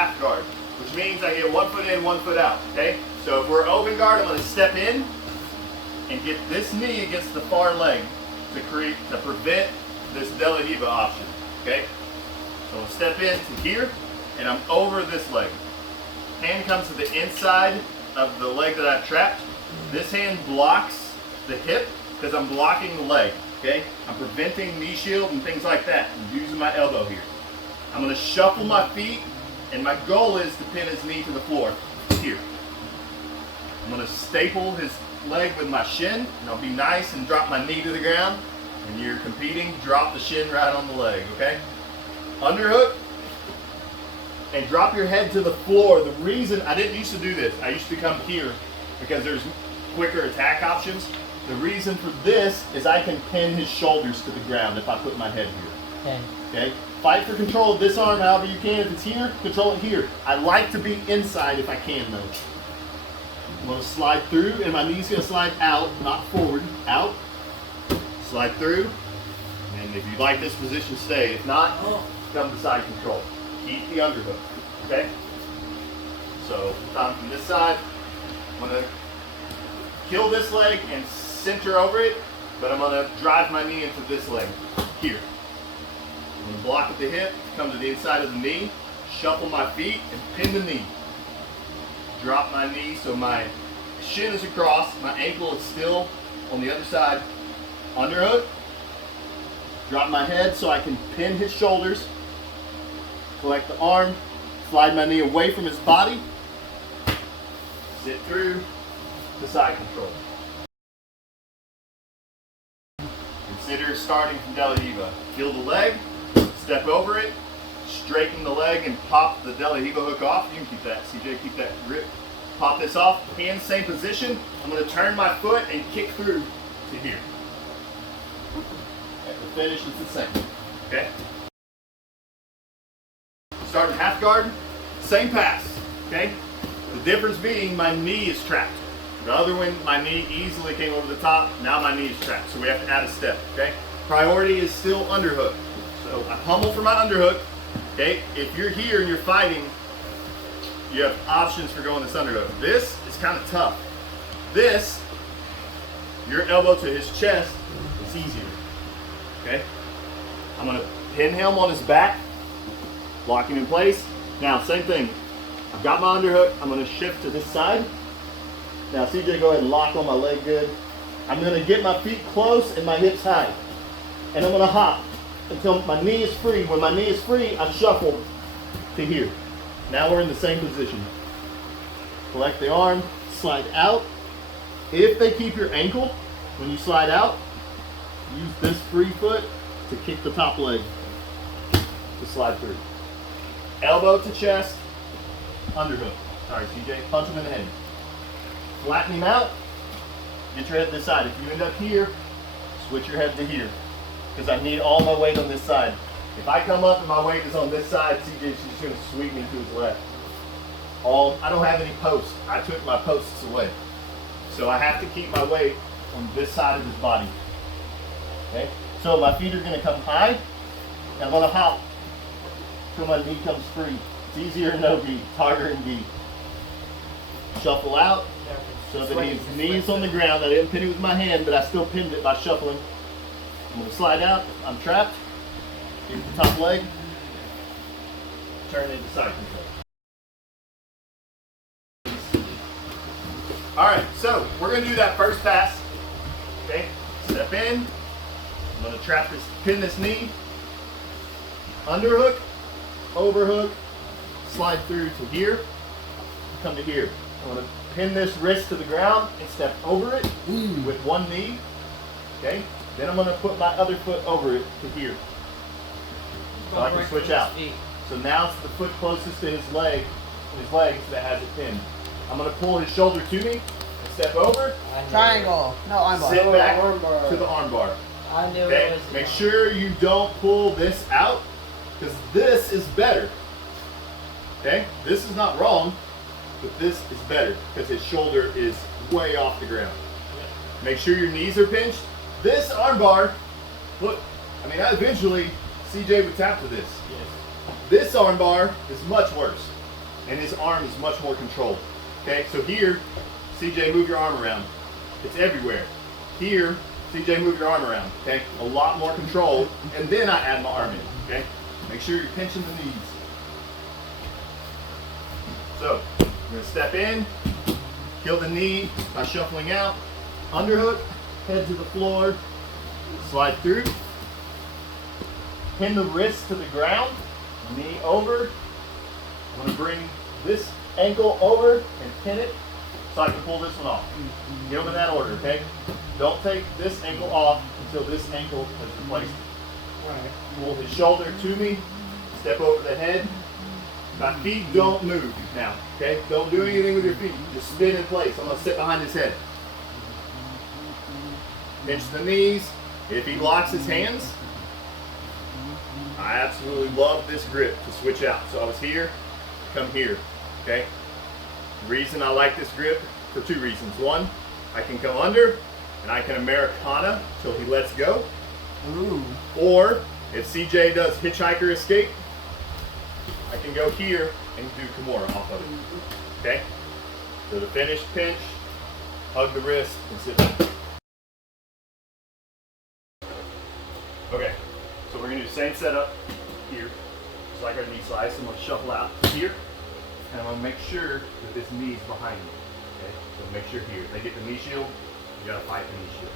half guard, which means I get 1 foot in, 1 foot out, okay? So if we're open guard, I'm gonna step in and get this knee against the far leg to prevent this De La Diva option, okay? So I'll step in to here, and I'm over this leg. Hand comes to the inside of the leg that I've trapped. This hand blocks the hip because I'm blocking the leg, okay? I'm preventing knee shield and things like that. I'm using my elbow here. I'm gonna shuffle my feet, and my goal is to pin his knee to the floor, here. I'm gonna staple his leg with my shin, and I'll be nice and drop my knee to the ground. When you're competing, drop the shin right on the leg, okay? Underhook, and drop your head to the floor. The reason, I didn't used to do this, I used to come here because there's quicker attack options. The reason for this is I can pin his shoulders to the ground if I put my head here. Okay? Fight for control of this arm however you can. If it's here, control it here. I like to be inside if I can though. I'm going to slide through, and my knee's going to slide out, not forward, out. Slide through, and if you like this position, stay. If not, come to side control. Keep the underhook, okay? So, time from this side, I'm going to kill this leg and center over it, but I'm going to drive my knee into this leg, here. I'm going to block at the hip, come to the inside of the knee, shuffle my feet, and pin the knee. Drop my knee so my shin is across, my ankle is still on the other side. Underhook. Drop my head so I can pin his shoulders. Collect the arm, slide my knee away from his body. Sit through to side control. Consider starting from De La Diva. Kill the leg, step over it, straighten the leg and pop the De La Diva hook off. You can keep that, CJ, keep that grip. Pop this off, hands same position. I'm going to turn my foot and kick through to here. At the finish is the same, okay? Starting half guard, same pass, okay? The difference being my knee is trapped. The other one, my knee easily came over the top. Now my knee is trapped, so we have to add a step, okay? Priority is still underhook. So I pummel for my underhook, okay? If you're here and you're fighting, you have options for going this underhook. This is kind of tough. This, your elbow to his chest, is easier, okay? I'm gonna pin him on his back, lock him in place. Now, same thing. I've got my underhook. I'm gonna shift to this side. Now, CJ, go ahead and lock on my leg good. I'm gonna get my feet close and my hips high. And I'm gonna hop until my knee is free. When my knee is free, I shuffle to here. Now we're in the same position. Collect the arm, slide out. If they keep your ankle, when you slide out, use this free foot to kick the top leg to slide through. Elbow to chest, underhook. Sorry, CJ, punch him in the head. Flatten him out, get your head this side. If you end up here, switch your head to here, because I need all my weight on this side. If I come up and my weight is on this side, CJ's just going to sweep me to his left. I don't have any posts. I took my posts away. So I have to keep my weight on this side of his body. Okay? So my feet are going to come high, and I'm going to hop until my knee comes free. It's easier in no gi, harder in gi. Shuffle out so that his knee's on the ground. I didn't pin it with my hand, but I still pinned it by shuffling. I'm going to slide out. I'm trapped. Get the top leg. Turn into side control. Alright, so we're going to do that first pass. Okay, step in. I'm going to pin this knee. Underhook, overhook, slide through to here. Come to here. I'm going to pin this wrist to the ground and step over it with one knee. Okay, then I'm going to put my other foot over it to here. So I can switch out. So now it's the foot closest to his legs that has it pinned. I'm going to pull his shoulder to me, step over. Triangle. No, armbar. Sit back to the armbar. I knew okay? it was. Make sure you don't pull this out, because this is better. Okay? This is not wrong, but this is better because his shoulder is way off the ground. Make sure your knees are pinched. This armbar, look, I mean, eventually CJ would tap to this. Yes. This armbar is much worse. and his arm is much more controlled. Okay, so here, CJ, move your arm around. It's everywhere. Here, CJ, move your arm around. Okay, a lot more control, and then I add my arm in. Okay, make sure you're pinching the knees. So, we're gonna step in, kill the knee by shuffling out, underhook, head to the floor, slide through, pin the wrist to the ground, knee over. I'm gonna bring this ankle over and pin it so I can pull this one off. Get them in that order, okay? Don't take this ankle off until this ankle has replaced it. Right. Pull his shoulder to me, step over the head. My feet don't move now, okay? Don't do anything with your feet. Just spin in place. I'm gonna sit behind his head. Pinch the knees. If he locks his hands, I absolutely love this grip to switch out. So I was here, come here, okay? The reason I like this grip for two reasons. One, I can come under and I can Americana till he lets go. Ooh. Or if CJ does hitchhiker escape, I can go here and do Kimura off of it. Okay? So the finish, pinch, hug the wrist, and sit down. Okay, so we're gonna do the same setup here. Just like our knee slice. I'm gonna shuffle out here, and I'm gonna make sure that this knee's behind me. Okay? So make sure here. If they get the knee shield, you gotta fight the knee shield.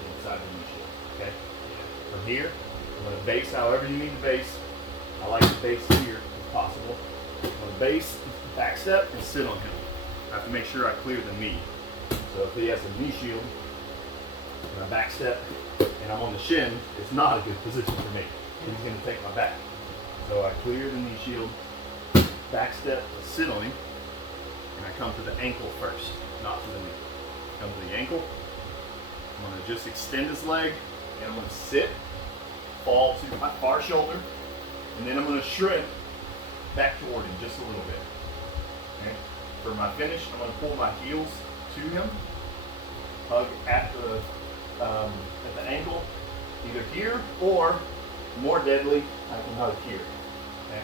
Get inside the knee shield. Okay? From here, I'm gonna base however you need to base. I like to base here if possible. I'm gonna base, back step, and sit on him. I have to make sure I clear the knee. So if he has a knee shield, and I back step, and I'm on the shin, it's not a good position for me. He's gonna take my back. So I clear the knee shield, back step, sit on him, and I come to the ankle first, not to the knee. Come to the ankle. I'm gonna just extend his leg, and I'm gonna sit, fall to my far shoulder, and then I'm going to shrimp back toward him just a little bit. Okay? For my finish, I'm going to pull my heels to him, hug at the ankle, either here or more deadly, I can hug here. Okay?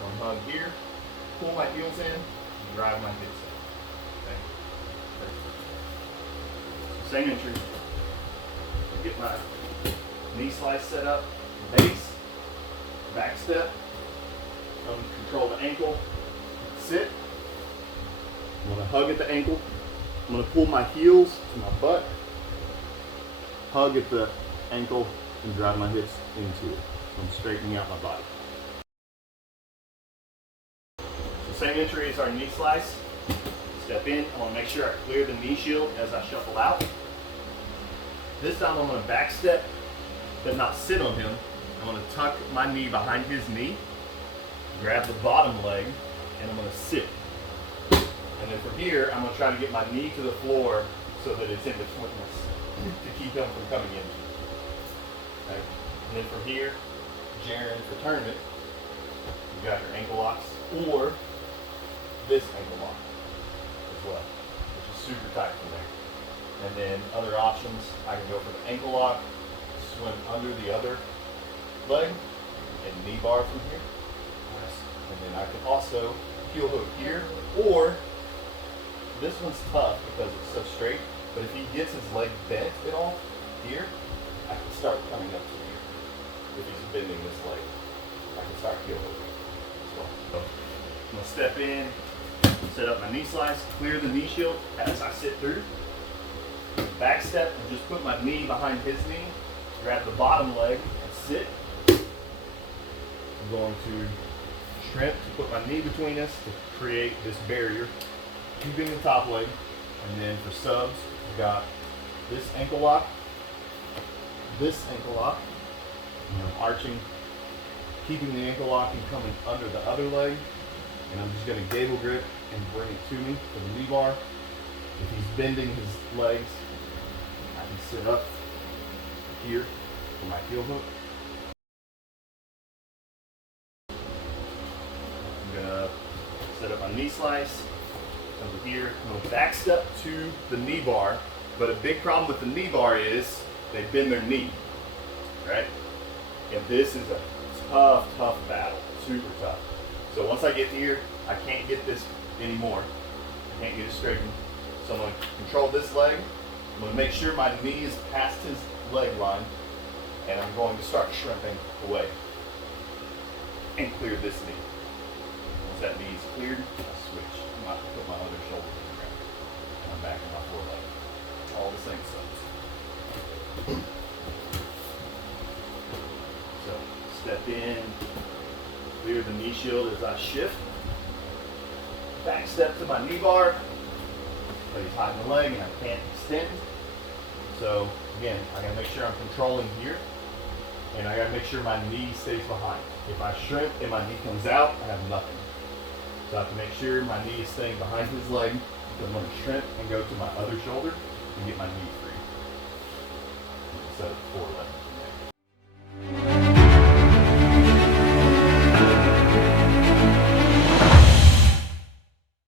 So I'm hug here, pull my heels in, and drive my hips in. Okay? Same entry. Get my knee slice set up, base. Back step, control the ankle, sit. I'm going to hug at the ankle. I'm going to pull my heels to my butt, hug at the ankle, and drive my hips into it. So I'm straightening out my body. So same entry as our knee slice. Step in. I want to make sure I clear the knee shield as I shuffle out. This time I'm going to back step, but not sit on him. I'm going to tuck my knee behind his knee, grab the bottom leg, and I'm going to sit. And then from here, I'm going to try to get my knee to the floor so that it's in between us to keep him from coming in. Okay. And then from here, Jaren for tournament, you got your ankle locks or this ankle lock as well, which is super tight from there. And then other options, I can go for the ankle lock, swim under the other leg and kneebar from here. And then I can also heel hook here, or this one's tough because it's so straight, but if he gets his leg bent at all here, I can start coming up to here. If he's bending this leg, I can start heel hooking as well. So I'm going to step in, set up my knee slice, clear the knee shield as I sit through. Back step and just put my knee behind his knee, grab the bottom leg and sit. I'm going to shrimp to put my knee between us to create this barrier, keeping the top leg. And then for subs, we've got this ankle lock, this ankle lock, and I'm arching, keeping the ankle lock and coming under the other leg. And I'm just going to gable grip and bring it to me for the knee bar. If he's bending his legs, I can sit up here for my heel hook. I'm gonna set up my knee slice, over here, I'm gonna back step to the knee bar, but a big problem with the knee bar is they bend their knee, right? And this is a tough battle, super tough. So once I get here, I can't get this anymore. I can't get it straightened. So I'm going to control this leg. I'm going to make sure my knee is past his leg line. And I'm going to start shrimping away. And clear this knee. Once that knee is cleared, I switch. I put my other shoulder in the ground. And I'm back in my foreleg. All the same stuff. So step in, clear the knee shield as I shift. Back step to my knee bar. But he's hiding the leg and I can't extend. So again, I gotta make sure I'm controlling here. And I gotta make sure my knee stays behind. If I shrimp and my knee comes out, I have nothing. So I have to make sure my knee is staying behind his leg. So I'm gonna shrimp and go to my other shoulder and get my knee free. Instead of foreleg.